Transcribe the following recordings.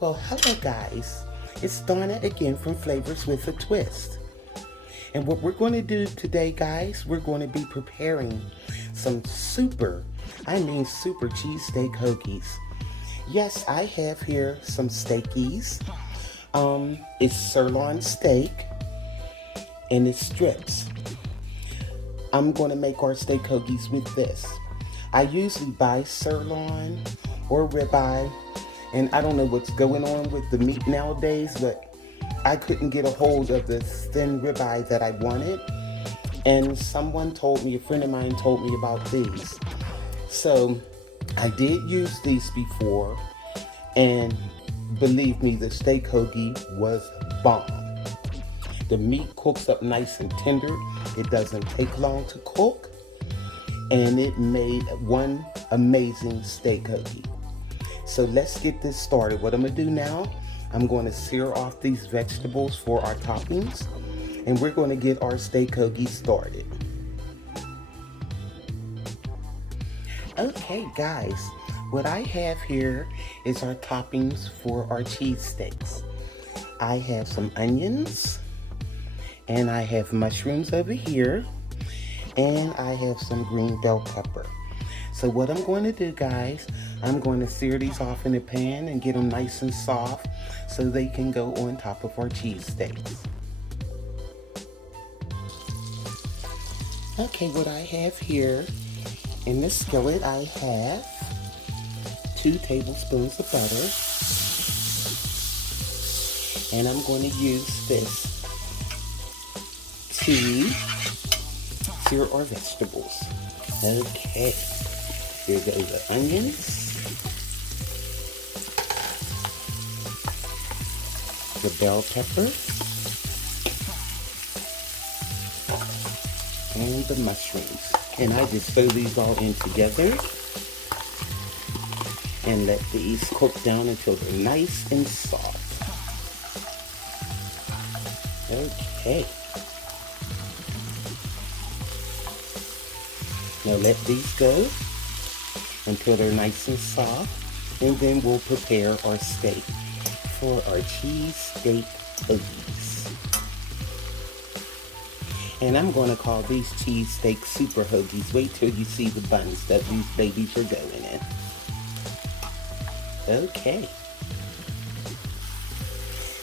Well, hello guys. It's Donna again from Flavors with a Twist. And what we're going to do today, guys, we're going to be preparing some super cheesesteak hoagies. Yes, I have here some steakies. It's sirloin steak and it's strips. I'm going to make our steak hoagies with this. I usually buy sirloin or ribeye. And I don't know what's going on with the meat nowadays, but I couldn't get a hold of the thin ribeye that I wanted. And a friend of mine told me about these. So I did use these before, and believe me, the steak hoagie was bomb. The meat cooks up nice and tender. It doesn't take long to cook, and it made one amazing steak hoagie. So let's get this started. What I'm going to do now, I'm going to sear off these vegetables for our toppings, and we're going to get our steak hoagie started. Okay guys, what I have here is our toppings for our cheese steaks. I have some onions, and I have mushrooms over here, and I have some green bell pepper. So what I'm going to do, guys, I'm going to sear these off in a pan and get them nice and soft so they can go on top of our cheesesteaks. Okay, what I have here in this skillet, I have 2 tablespoons of butter. And I'm going to use this to sear our vegetables. Okay. Here go the onions, the bell pepper, and the mushrooms. And I just throw these all in together and let these cook down until they're nice and soft. Okay. Now let these go until they're nice and soft, and then we'll prepare our steak for our cheesesteak hoagies. And I'm going to call these cheesesteak super hoagies. Wait till you see the buns that these babies are going in. Okay.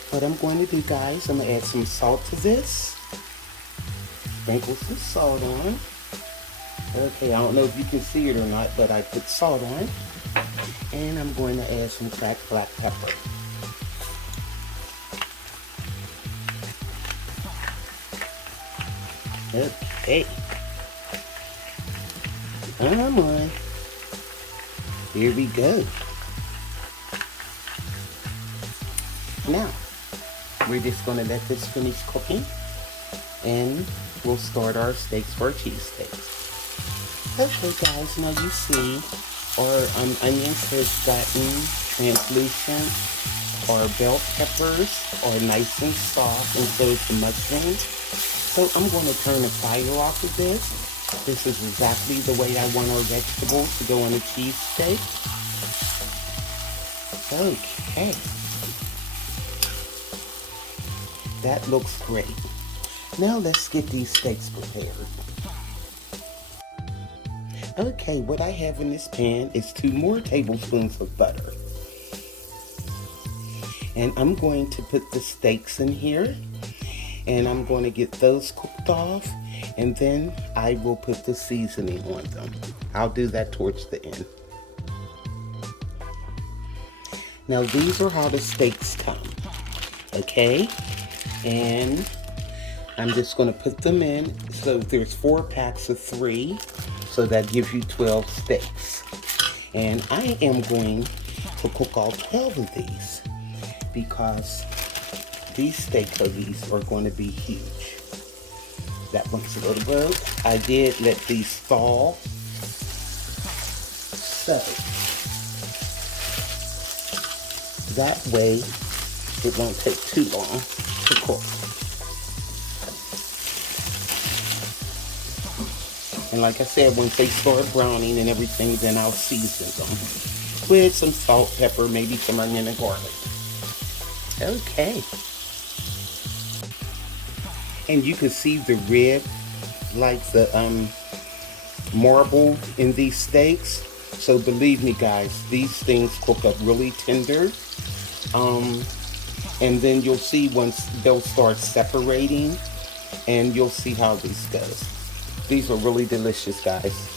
What I'm going to do, guys, I'm going to add some salt to this. Sprinkle some salt on. Okay, I don't know if you can see it or not, but I put salt on. And I'm going to add some cracked black pepper. Okay. Come on. Here we go. Now, we're just going to let this finish cooking, and we'll start our steaks for our cheesesteaks. Okay guys, now you see our onions has gotten translucent, our bell peppers are nice and soft, and so is the mushrooms. So I'm going to turn the fire off of this. This is exactly the way I want our vegetables to go on a cheesesteak. Okay. That looks great. Now let's get these steaks prepared. Okay, what I have in this pan is 2 more tablespoons of butter. And I'm going to put the steaks in here, and I'm going to get those cooked off, and then I will put the seasoning on them. I'll do that towards the end. Now these are how the steaks come, okay? And I'm just going to put them in. So there's 4 packs of 3. So that gives you 12 steaks. And I am going to cook all 12 of these because these steak hoagies are going to be huge. That one's a little both. I did let these thaw. So that way it won't take too long to cook. And like I said, once they start browning and everything, then I'll season them with some salt, pepper, maybe some onion and garlic. Okay. And you can see the rib, like the marble in these steaks. So believe me guys, these things cook up really tender. And then you'll see once they'll start separating, and you'll see how this goes. These are really delicious, guys.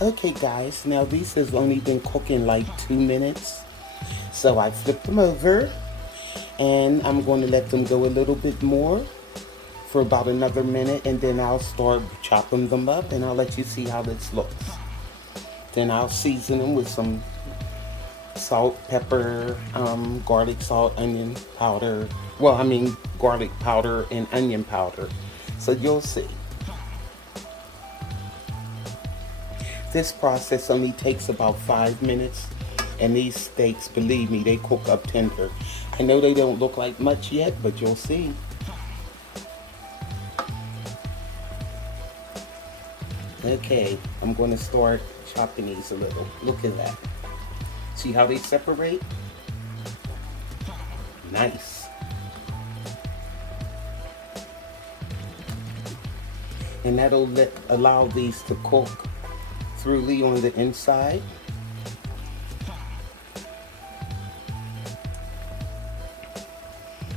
Okay guys, now these has only been cooking like 2 minutes. So I flipped them over, and I'm going to let them go a little bit more for about another minute, and then I'll start chopping them up, and I'll let you see how this looks. Then I'll season them with some salt, pepper, garlic salt, onion powder. Well, I mean garlic powder and onion powder. So you'll see. This process only takes about 5 minutes, and these steaks, believe me, they cook up tender. I know they don't look like much yet, but you'll see. Okay, I'm going to start chopping these a little. Look at that. See how they separate? Nice. And that'll allow these to cook thoroughly on the inside.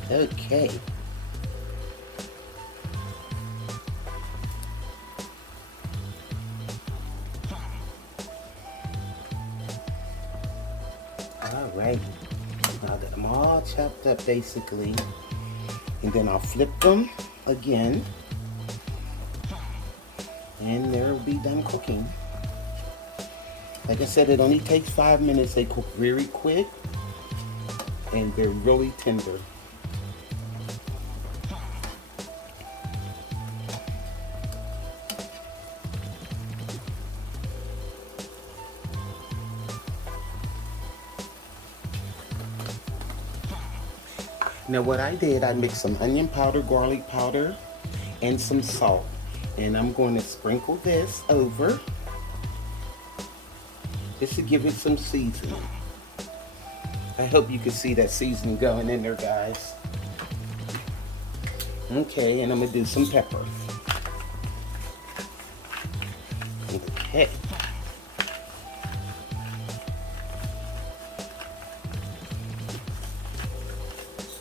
Okay. Alright. Now that I'm all chopped up basically, and then I'll flip them again, and they'll be done cooking. Like I said, it only takes 5 minutes. They cook very quick, and they're really tender. Now what I did, I mixed some onion powder, garlic powder, and some salt. And I'm going to sprinkle this over just to give it some seasoning. I hope you can see that seasoning going in there, guys. Okay, and I'm gonna do some pepper. Okay.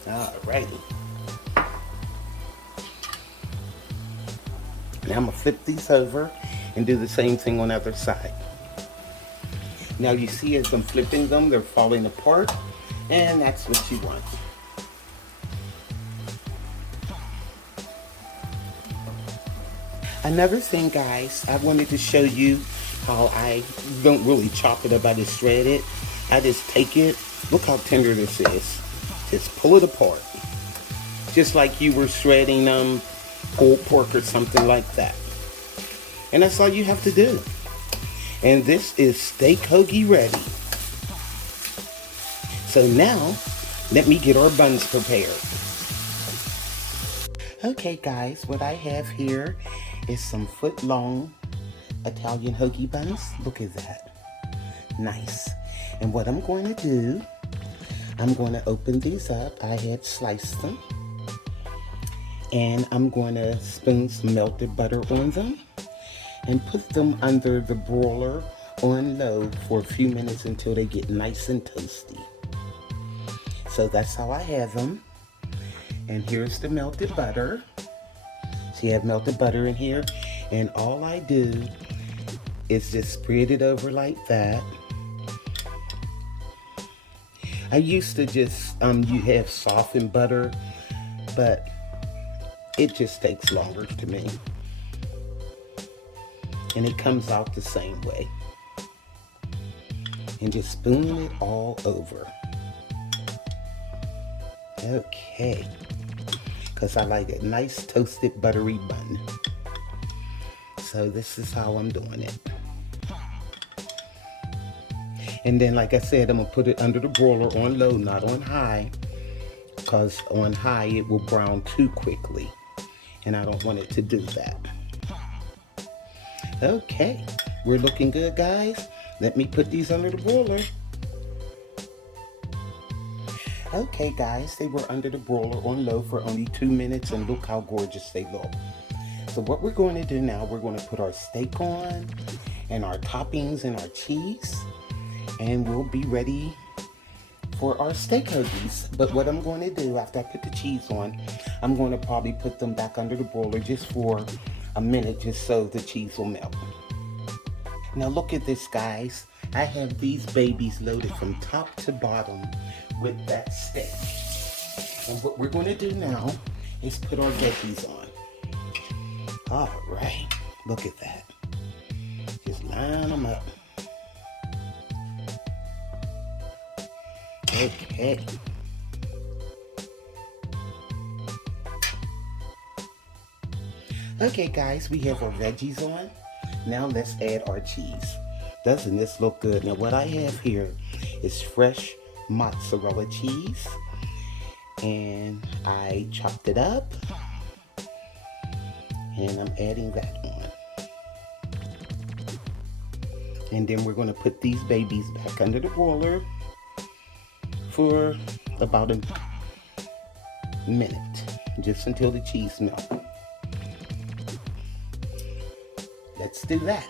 Alrighty. Now I'm gonna flip these over and do the same thing on the other side. Now you see as I'm flipping them, they're falling apart, and that's what you want. Another thing, guys, I wanted to show you how I don't really chop it up, I just shred it. I just take it, look how tender this is. Just pull it apart. Just like you were shredding pulled pork or something like that. And that's all you have to do. And this is steak hoagie ready. So now, let me get our buns prepared. Okay guys, what I have here is some foot-long Italian hoagie buns. Look at that. Nice. And what I'm going to do, I'm going to open these up. I had sliced them. And I'm going to spoon some melted butter on them and put them under the broiler on low for a few minutes until they get nice and toasty. So that's how I have them. And here's the melted butter. So you have melted butter in here, and all I do is just spread it over like that. I used to just you have softened butter, but it just takes longer to me. And it comes out the same way. And just spoon it all over. Okay. Because I like a nice toasted buttery bun. So this is how I'm doing it. And then like I said, I'm going to put it under the broiler on low, not on high. Because on high it will brown too quickly. And I don't want it to do that. Okay, we're looking good, guys. Let me put these under the broiler. Okay guys, they were under the broiler on low for only 2 minutes and look how gorgeous they look. So what we're going to do now, we're going to put our steak on and our toppings and our cheese, and we'll be ready for our steak hoagies. But what I'm going to do after I put the cheese on, I'm going to probably put them back under the broiler just for a minute, just so the cheese will melt. Now look at this guys, I have these babies loaded from top to bottom with that steak. And what we're going to do now is put our veggies on. All right, look at that. Just line them up. Okay. Okay guys, we have our veggies on. Now let's add our cheese. Doesn't this look good? Now what I have here is fresh mozzarella cheese, and I chopped it up, and I'm adding that on. And then we're going to put these babies back under the broiler for about a minute, just until the cheese melts. Let's do that.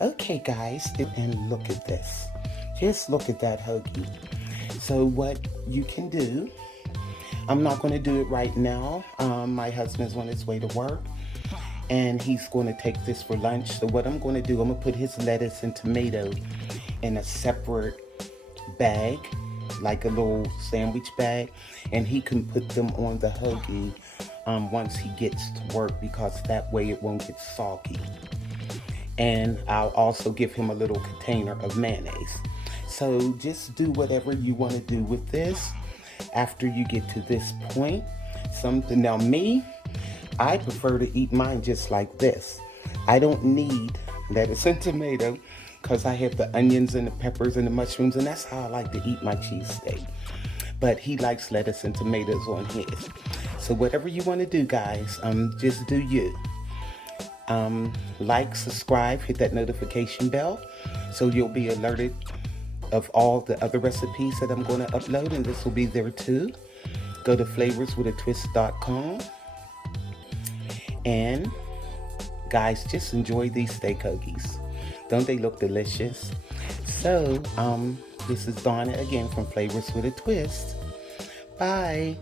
Okay guys, and look at this. Just look at that hoagie. So what you can do, I'm not going to do it right now. My husband's on his way to work, and he's going to take this for lunch. So what I'm going to do, I'm going to put his lettuce and tomato in a separate bag, like a little sandwich bag, and he can put them on the hoagie once he gets to work, because that way it won't get soggy. And I'll also give him a little container of mayonnaise. So just do whatever you want to do with this after you get to this point. Now me, I prefer to eat mine just like this. I don't need lettuce and tomato because I have the onions and the peppers and the mushrooms, and that's how I like to eat my cheesesteak. But he likes lettuce and tomatoes on his. So whatever you want to do guys, just do you. Like, subscribe, hit that notification bell so you'll be alerted of all the other recipes that I'm going to upload, and this will be there too. Go to flavorswithatwist.com, and guys, just enjoy these steak hoagies. Don't they look delicious? So this is Donna again from Flavors with a Twist. Bye.